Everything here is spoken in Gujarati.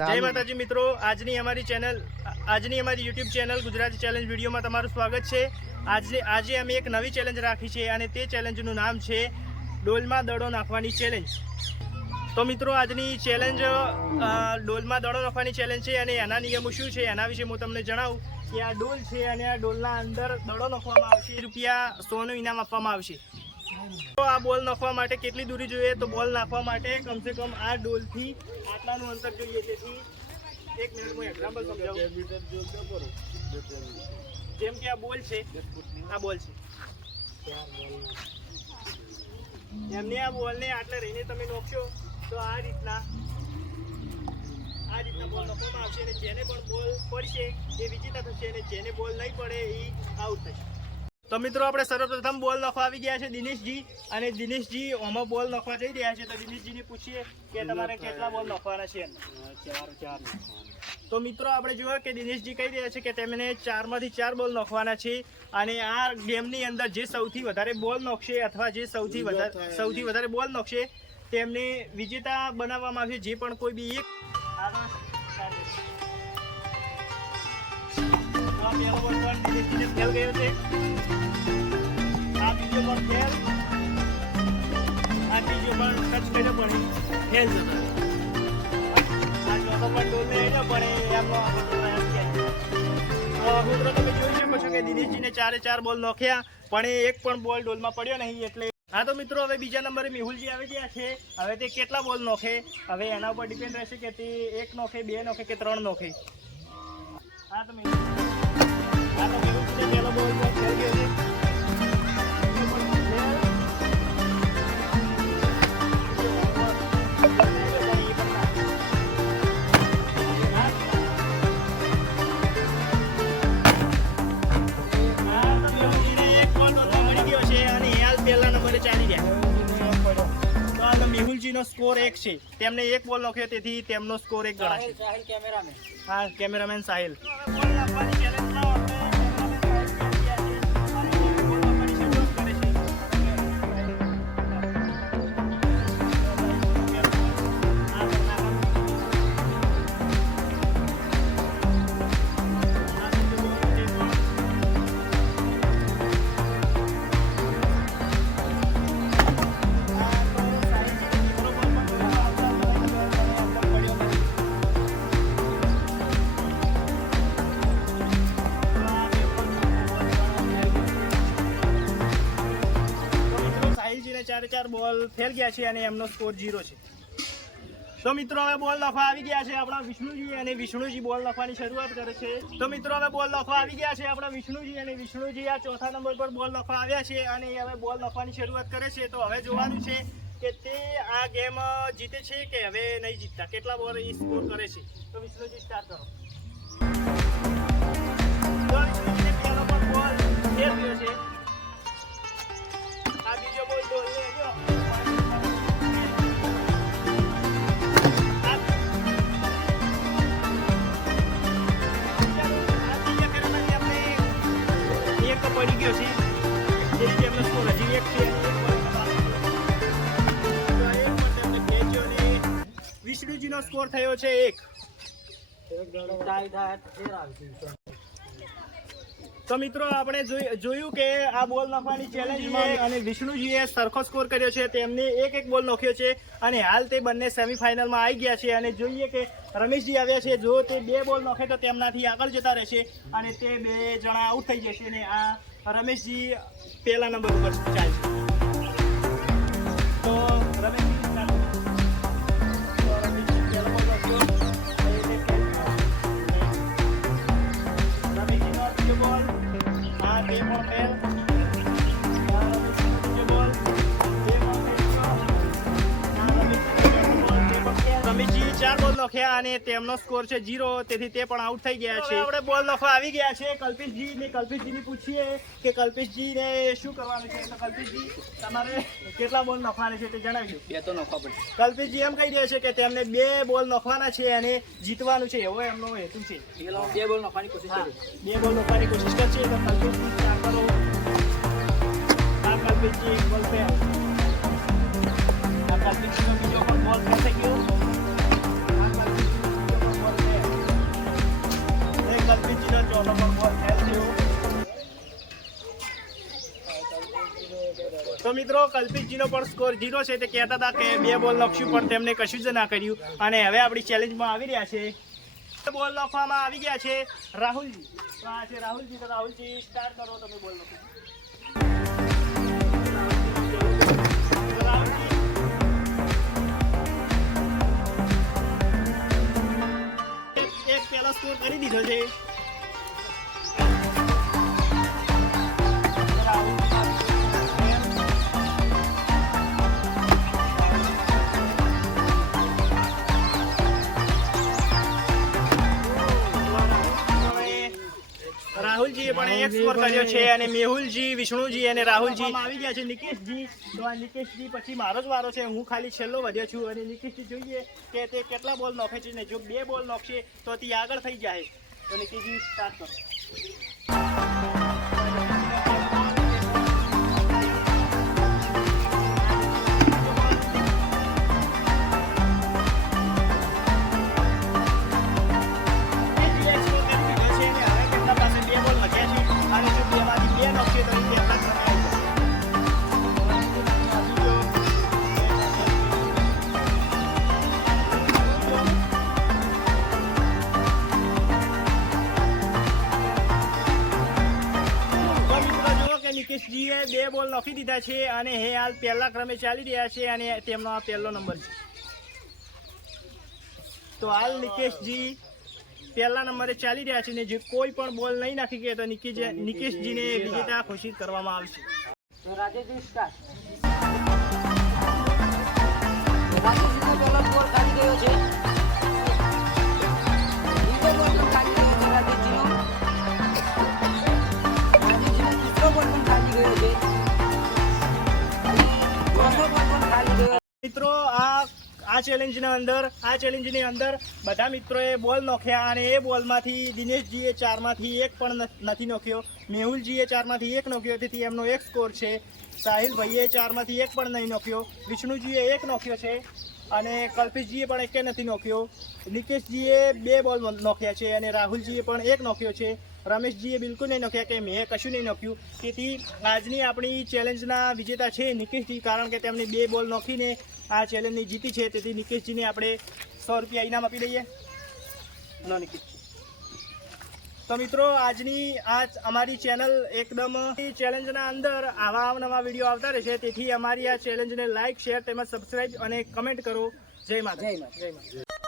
જય માતાજી મિત્રો, આજની અમારી યુટ્યુબ ચેનલ ગુજરાતી ચેલેન્જ વિડીયોમાં તમારું સ્વાગત છે। આજે અમે એક નવી ચેલેન્જ રાખી છે અને તે ચેલેન્જનું નામ છે ડોલમાં દડો નાખવાની ચેલેન્જ। તો મિત્રો આજની ચેલેન્જ ડોલમાં દડો નાખવાની ચેલેન્જ છે અને એના નિયમો શું છે એના વિશે હું તમને જણાવું કે આ ડોલ છે અને આ ડોલના અંદર દડો નાખવામાં આવશે, ₹100નું ઇનામ આપવામાં આવશે। તો આ બોલ નાખવા માટે કેટલી દૂરી જોઈએ? તો બોલ નાખવા માટે કમસે કમ આ ડોલથી આટલાનું અંતર જોઈએ। તેથી 1 મિનિટ હું એક્ઝામ્પલ સમજાવું। જેમ કે આ બોલ છે, એમને આ બોલને આટલે રહીને તમે નોખશો તો આ રીતના બોલ નાખવામાં આવશે અને જેને પણ બોલ પડશે એ વિજેતા થશે અને જેને બોલ નહીં પડે એ આઉટ થશે। તો મિત્રો આપણે સર્વપ્રથમ બોલ નાખવા આવી ગયા છે દિનેશજી, અને દિનેશજી આમાં બોલ નાખવા જઈ રહ્યા છે। તો દિનેશજીને પૂછીએ કે તમારે કેટલા બોલ નાખવાના છે? 4 તો મિત્રો આપણે જોયું કે દિનેશજી કહી રહ્યા છે કે તેમને 4માંથી 4 બોલ નાખવાના છે અને આ ગેમની અંદર જે સૌથી વધારે બોલ નાખશે અથવા જે સૌથી વધારે બોલ નાખશે તેમને વિજેતા બનાવવામાં આવશે। જે પણ કોઈ બી એક પહેલો બોલ દિનેશજીને ફેલ ગયો છે, આ બીજો પણ ફેલ, આ ત્રીજો પણ ટચ કર્યો પણ ફેલ જતો, આ ચોથો પણ ડોલને આવ્યો પણ એમનો મિત્રો તમે જોઈ શકો છો કે દિનેશજીને 4 બોલ નોખ્યા પણ એક પણ બોલ ડોલમાં પડ્યો નહીં। એટલે હા તો મિત્રો હવે બીજા નંબરે મેહુલજી આવી ગયા છે। હવે તે કેટલા બોલ નોખે હવે એના ઉપર ડિપેન્ડ રહેશે કે તે 1 નોખે, 2 નોખે કે 3 નોખે। હા તો મેહુલજીને પહેલો બોલ ફેલ ગયો છે, મેહુલજીનો સ્કોર 1 છે, તેમને 1 બોલ નોખ્યો તેથી તેમનો સ્કોર 1 ગણાશે। હા, કેમેરામેન સાહિલ। ચાર બોલ ફેલ ગયા છે અને એમનો સ્કોર 0 છે। તો મિત્રો હવે બોલ નાખવા આવી ગયા છે આપણા વિષ્ણુજી, અને વિષ્ણુજી બોલ નાખવાની શરૂઆત કરે છે। તો મિત્રો હવે બોલ નાખવા આવી ગયા છે આપણા વિષ્ણુજી, અને વિષ્ણુજી આ ચોથા નંબર પર બોલ નાખવા આવ્યા છે અને હવે બોલ નાખવાની શરૂઆત કરે છે। તો હવે જોવાનું છે કે તે આ ગેમ જીતે છે કે હવે નહીં જીતતા, કેટલા બોલ એ સ્કોર કરે છે। તો વિષ્ણુજી સ્ટાર્ટ કરો। તો વિષ્ણુજીને પહેલો પણ બોલ ફેલ ગયો છે, આ બીજો બોલ ડોલ લે ગયો, એક પડી ગયો છે તેથી તેમનો સ્કોર હજી 1 છે। વિષ્ણુજીનો સ્કોર થયો છે 1। તો મિત્રો આપણે જોયું કે આ બોલ નાખવાની ચેલેન્જમાં અને વિષ્ણુજીએ સરખો સ્કોર કર્યો છે, તેમને 1 બોલ નાખ્યો છે અને હાલ તે બંને સેમીફાઇનલમાં આવી ગયા છે। અને જોઈએ કે રમેશજી આવ્યા છે, જો તે 2 બોલ નાખે તો તેમનાથી આગળ જતા રહેશે અને તે 2 જણા આઉટ થઈ જશે અને આ રમેશજી પહેલા નંબર ઉપર ચાલશે। તો રમેશજી રમેશજી 4 બોલ નોખ્યા અને તેમનો સ્કોર છે 0, તેથી તે પણ આઉટ થઈ ગયા છે। આપણે બોલ નોખવા આવી ગયા છે કલ્પેશજીને પૂછીએ કે કલ્પેશજીને શું કરવાનું છે। તો કલ્પેશજી તમારે કેટલા બોલ નોખવાના છે તે જણાવજો। 2 તો નોખવા પડશે। કલ્પેશજી એમ કહી રહ્યા છે કે તેમને 2 બોલ નોખવાના છે અને જીતવાનું છે, એવો એમનો હેતુ છે। 2 બોલ નોખવાની કોશિશ કરશે। 2 બોલ નોખવાની કોશિશ કરશે। તો કલ્પેશજી સ્ટાર્ટ કરો। આ કલ્પેશજી 1 બોલ ફેલ, આ કલ્પેશજીનો બીજો પણ બોલ ફેલ થઈ ગયો, આ કલ્પેશજી ચોથો પણ બોલ ફેલ થયો. તો મિત્રો કલ્પિતજીનો પણ સ્કોર 0 છે. તે કહેતા હતા કે 2 બોલ નાખશું પણ તેમને કશું જ ના કર્યું. અને હવે આપણી ચેલેન્જમાં આવી રહ્યા છે. બોલ નાખવામાં આવી ગયા છે રાહુલજી. તો આ છે રાહુલજી. તો રાહુલજી સ્ટાર્ટ કરો, તમે બોલ નાખો. રાહુલજી એક પહેલો સ્કોર કરી દીધો છે. રાહુલજીએ પણ એક સ્કોર કર્યો છે અને મેહુલજી, વિષ્ણુજી અને રાહુલજી આવી ગયા છે. નિકેશજી, તો આ નિકેશજી પછી મારો જ વારો છે. હું ખાલી છેલ્લો વધ્યો છું અને નિકેશજી જોઈએ કે તે કેટલા બોલ નોખે છે ને જો 2 બોલ નોખશે તો તે આગળ થઈ જાય. તો નિકેશજી સ્ટાર્ટ કરો. નિકેશજીએ 2 બોલ નાખી દીધા છે અને એ હાલ પહેલા ક્રમે ચાલી રહ્યા છે અને તેમનો આ પહેલો નંબર છે. તો હાલ નિકેશજી પહેલા નંબરે ચાલી રહ્યા છે ને જે કોઈ પણ બોલ નહીં નાખી ગયા તો નિકેશજીને વિજેતા ઘોષિત કરવામાં આવશે. તો રાજેશજી સ્ટાર્ટ. રાજેશજીનો પહેલો બોલ ખાલી ગયો છે. બીજો બોલ પણ ખાલી ગયો છે રાજેશજીનો. રાજેશજીનો ત્રીજો બોલ પણ ખાલી ગયો છે. અને ચોથો બોલ પણ ખાલી ગયો. મિત્રો આ ચેલેન્જની અંદર બધા મિત્રોએ બોલ નોખ્યા અને એ બોલમાંથી દિનેશજીએ 4માંથી 1 પણ નથી નોખ્યો. મેહુલજીએ 4માંથી 1 નોખ્યો, તેથી એમનો 1 સ્કોર છે. સાહિલભાઈએ 4માંથી 1 પણ નહીં નોખ્યો. વિષ્ણુજીએ 1 નોખ્યો છે અને કલ્પિતજીએ પણ 1 નથી નોખ્યો. નિકેશજીએ 2 બોલ નોખ્યા છે અને રાહુલજીએ પણ 1 નોખ્યો છે. રમેશજીએ બિલકુલ નહીં નોખ્યા કે મેં કશું નહીં નોખ્યું. તેથી આજની આપણી ચેલેન્જના વિજેતા છે નિકેશજી, કારણ કે તેમણે 2 બોલ નોખીને આ ચેલેન્જની જીતી છે. તેથી નિકેશજીને આપણે 100 રૂપિયા ઇનામ આપી દઈએ. નો નિકેશજી. તો મિત્રો અમારી ચેનલ એકદમ ચેલેન્જના અંદર આવા અવનવા વિડીયો આવતા રહેશે. તેથી અમારી આ ચેલેન્જને લાઇક, શેર તેમજ સબસ્ક્રાઈબ અને કમેન્ટ કરો. જય માતા. જય માતા.